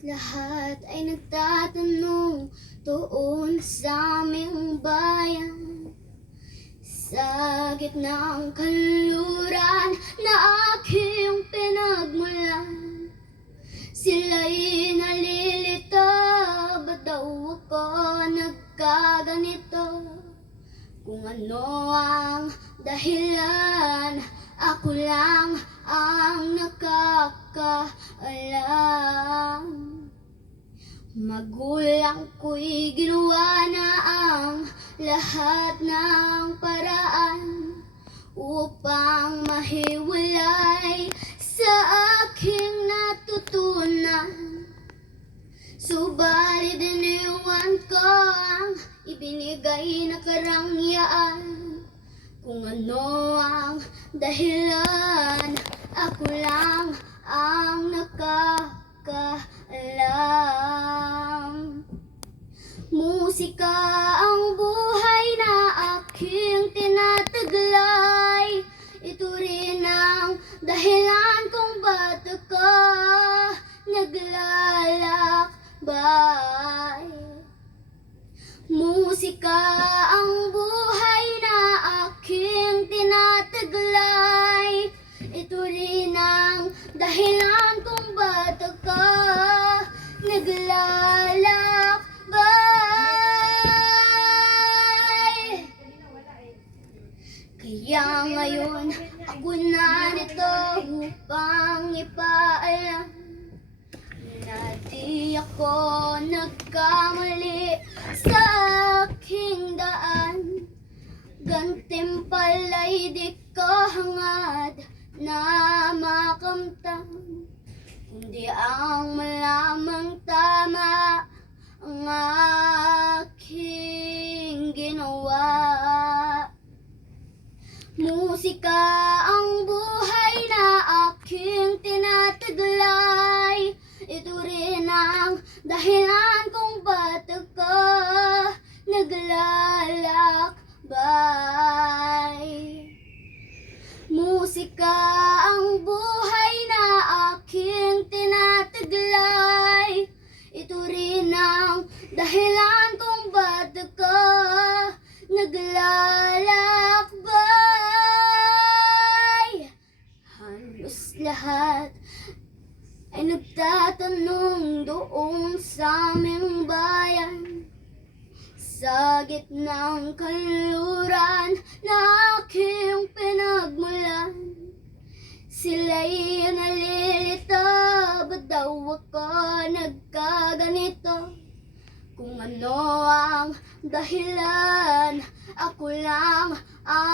Lahat ay nagtatanong doon sa aming bayan, sa gitnang kanluran na aking pinagmulan. Sila'y nalilito, ba't daw ako nagkaganito? Kung ano ang dahilan, ako lang ang nakakaalam. Magulang ko'y ginawa na ang lahat ng paraan upang mahiwalay sa aking natutunan. Subalit iniwan ko ang ibinigay na karangyaan. Kung ano ang dahilan, ako lang ang nakakaalam. Musika ang buhay na aking tinataglay. Ito rin ang dahilan kung ba't ako naglalakbay. Musika ang buhay na aking tinataglay. Ito rin ang dahilan kung ba't ako naglalakbay. Kaya ngayon ako narito upang ipaalam na di ako nagkamali sa aking daan. Gantimpala'y di ko hangad na makamtan, kundi ang malamang tama ang aking ginawa. Musika ang buhay na aking tinataglay. Ito rin ang dahilan kung ba't ako naglalakbay. Musika ang buhay na aking tinataglay. Ito rin ang dahilan kung ba't ako naglalakbay. Halos lahat ay nagtatanong doon sa aming bayan, sa gitnang kanluran na aking pinagmulan. Sila'y nalilito, ba't daw ako nagkaganito? Kung ano ang dahilan, ako lang ang